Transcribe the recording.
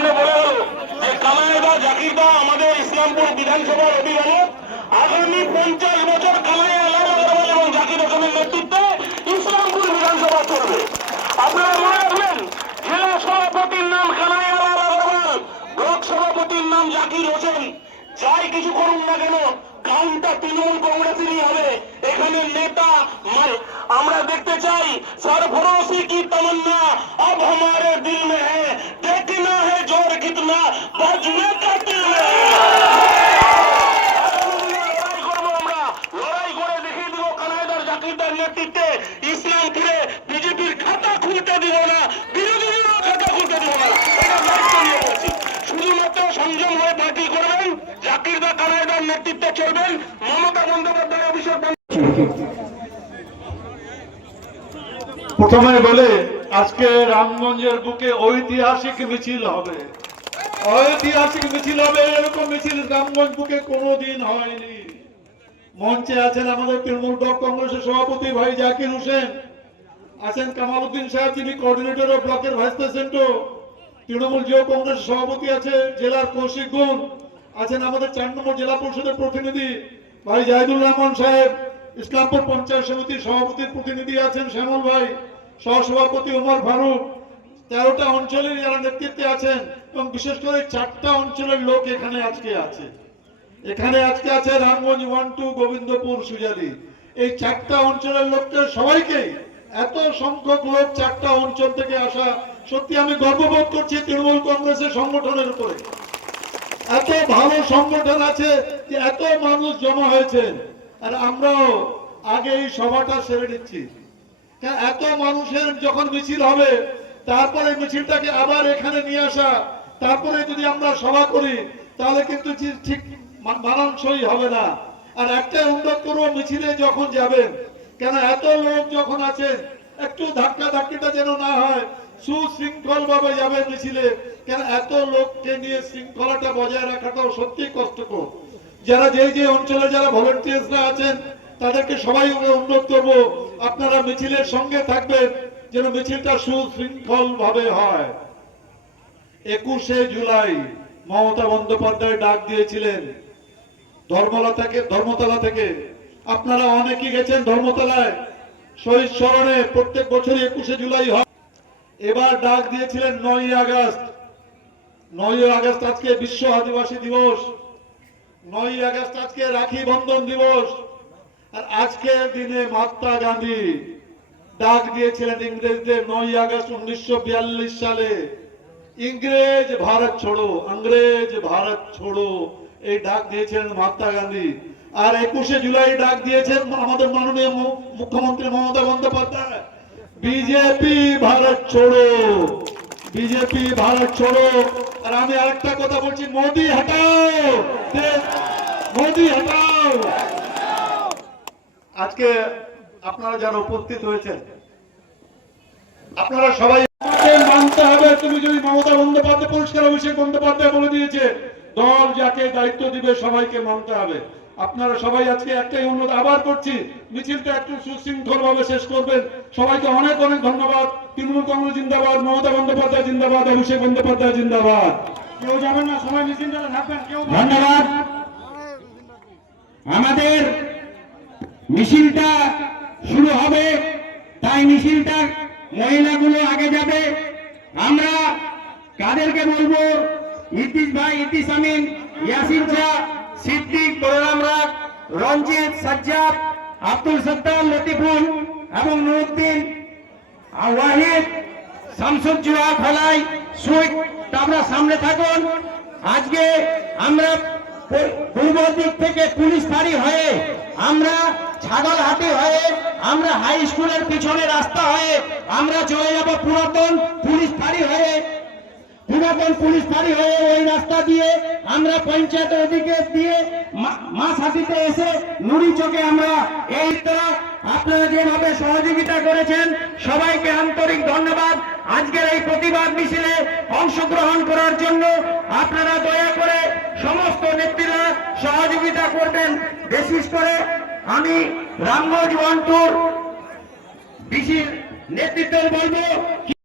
সামনে বলে গেল যে কানাইদা জাকিরদা আমাদের ইসলামপুর বিধানসভার অভিভাবক। আগামী 50 বছর কানাইয়া লাল আগরওয়াল এবং জাকির হোসেনের নেতৃত্বে ইসলামপুর বিধানসভা চলবে। আপনারা মনে রাখবেন, জেলা সভাপতির নাম কানাইয়া লাল আগরওয়াল, ব্লক সভাপতির নাম জাকির হোসেন। যাই কিছু করুন না কেন, কাউন্টার তৃণমূল কংগ্রেসেরই হবে। এখানে নেতা আমরা দেখতে চাই। সরফরোশি কি তমন্না अब हमारे दिल में है, देखना है जोर कितना बजने का दिल में। লড়াই করবো আমরা, লড়াই করে দেখিয়ে দিব কানাইদার জাকিরদার নেতৃত্বে ইসলামপুরে বিজেপির খাতা খুলতে দিব না, বিরোধীদেরও খাতা খুলতে দিব না। এটা দায়িত্ব নিয়ে বলছি। শুধুমাত্র সংযম হয়ে পার্টি করবেন, জাকিরদা কানাইদার নেতৃত্বে চলবেন, মমতা বন্দ্যোপাধ্যায় অভিষেক। প্রথমে বলে আজকে রামগঞ্জের বুকে ঐতিহাসিক মিছিল হবে, ঐতিহাসিক মিছিল হবে। এরকম মিছিল রামগঞ্জ বুকে কোনোদিন হয়নি। মঞ্চে আছেন আমাদের তৃণমূল ব্লক কংগ্রেসের সভাপতি ভাই জাকির হোসেন, আছেন কামাল উদ্দিন সাহেব, যিনি কোঅর্ডিনেটর অফ ব্লকের ভাইস প্রেসিডেন্ট। তৃণমূল যুব কংগ্রেসের সভাপতি আছে জেলার কৌশিক গুণ, আছেন আমাদের 4 নম্বর জেলা পরিষদের প্রতিনিধি ভাই জাহিদুর রহমান সাহেব, ইসলামপুর পঞ্চায়েত সমিতির সভাপতির প্রতিনিধি আছেন শ্যামল ভাই, সহসভাপতি ওমর ফারুক। 13টা অঞ্চলের যারা নেতৃত্বে আছেন এবং বিশেষ করে 4টা অঞ্চলের লোক এখানে আজকে আছে। এখানে আজকে আছে রামগঞ্জ 1, 2, গোবিন্দপুর, সুজালি। এই 4টা অঞ্চলের লোককে সবাইকে, এত সংখ্যক লোক 4টা অঞ্চল থেকে আসা, সত্যি আমি গর্ববোধ করছি তৃণমূল কংগ্রেসের সংগঠনের উপরে। এত ভালো সংগঠন আছে যে এত মানুষ জমা হয়েছেন। আর আমরাও আগে এই সভাটা সেরে নিচ্ছি। এত মানুষের যখন মিছিল হবে, তারপরে মিছিলটাকে আবার এখানে নিয়ে আসা, তারপরে যদি আমরা সভা করি তাহলে কিন্তু ঠিক মানানসই হবে না। আর একটাই অনুরোধ করবো, মিছিলে যখন যাবেন, কেন এত লোক যখন আছেন, একটু ধাক্কা ধাক্কিটা যেন না হয়, সুশৃঙ্খল ভাবে যাবেন মিছিলে। কেন এত লোককে নিয়ে শৃঙ্খলাটা বজায় রাখাটাও সত্যি কষ্টকর। যারা যে অঞ্চলে যারা ভলেন্টিয়ার্সরা আছেন তাদেরকে সবাই অনুরোধ করবো, আপনারা মিছিলের সঙ্গে থাকবেন যেন মিছিলটা সুশৃঙ্খল ভাবে হয়। 21শে জুলাই মমতা বন্দ্যোপাধ্যায় ডাক দিয়েছিলেন ধর্মতলা থেকে। আপনারা অনেকেই গেছেন ধর্মতলায় শহীদ স্মরণে, প্রত্যেক বছরই 21শে জুলাই হয়। এবার ডাক দিয়েছিলেন 9ই আগস্ট। 9ই আগস্ট আজকে বিশ্ব আদিবাসী দিবস, 9ই আগস্ট আজকে রাখি বন্ধন দিবস। আর আজকের দিনে মহাত্মা গান্ধী ডাক দিয়েছিলেন ইংরেজদের 9ই আগস্ট 1942 সালে, ইংরেজ ভারত ছোড়ো, ইংরেজ ভারত ছোড়ো, এই ডাক দিয়েছিলেন মহাত্মা গান্ধী। আর 21শে জুলাই ডাক দিয়েছেন আমাদের মাননীয় মুখ্যমন্ত্রী মমতা বন্দ্যোপাধ্যায়, বিজেপি ভারত ছোড়ো, বিজেপি ভারত ছোড়ো। আর আমি আরেকটা কথা বলছি, মোদি হটাও, মোদি হটাও। আজকে আপনারা যারা উপস্থিত হয়েছেন, আপনারা সবাই মানতে হবে। তুমি যদি মমতা বন্দ্যোপাধ্যায়, পরিষ্কার অভিষেক বন্দ্যোপাধ্যায় বলে দিয়েছে, দল যাকে দায়িত্ব দিবে সবাইকে মানতে হবে। আপনারা সবাই আজকে একটাই অনুরোধ আবার করছি, মিছিলটা একটু সুশৃঙ্খল ভাবে শেষ করবেন। সবাইকে অনেক অনেক ধন্যবাদ। তৃণমূল কংগ্রেস জিন্দাবাদ, মমতা বন্দ্যোপাধ্যায় জিন্দাবাদ, অভিষেক বন্দ্যোপাধ্যায় জিন্দাবাদ। কেউ যাবেন না, সবাই মিছিলটা থাকবেন। ধন্যবাদ। আমাদের মিছিলটা শুরু হবে, তাই মিছিলটা মহিলাগুলো আগে যাবে। আমরা কাদেরকে বলবো, ইতিশ ভাই, ইতিশ আমিন, ইয়াসিন শাহ, সিদ্দিক, বলরাম রাগ, রঞ্জিত, সাজ্জাদ, আব্দুল সত্তার, লতিফুল এবং নুরুদ্দিন, ওয়াহিদ, শামসুজ্জোয়া, খলাই, সুইট, আপনারা সামনে থাকুন। আজকে আমরা পূর্ব দিক থেকে পুলিশ ফাঁড়ি হয়ে, আমরা ছাগলহাটি হয়ে, আমরা হাই স্কুলের পিছনে রাস্তা হয়ে আমরা চলে যাব পুরাতন পুলিশ ফাঁড়ি হয়ে, পুরাতন পুলিশ ফাঁড়ি হয়ে ওই রাস্তা দিয়ে আমরা পঞ্চায়েতের ওদিকে দিয়ে মাছহাটিতে এসে নুড়ি চকে আমরা এই তরফ। আপনারা যেভাবে সহযোগিতা করেছেন সবাইকে আন্তরিক ধন্যবাদ। আজকের এই প্রতিবাদ মিছিলে অংশগ্রহণ করার জন্য আপনারা দয়া করে সমস্ত নেতৃত্বরা সহযোগিতা করবেন। বিশেষ করে আমি রামগঞ্জ 1, 2 বিসির নেতৃত্ব বলবো।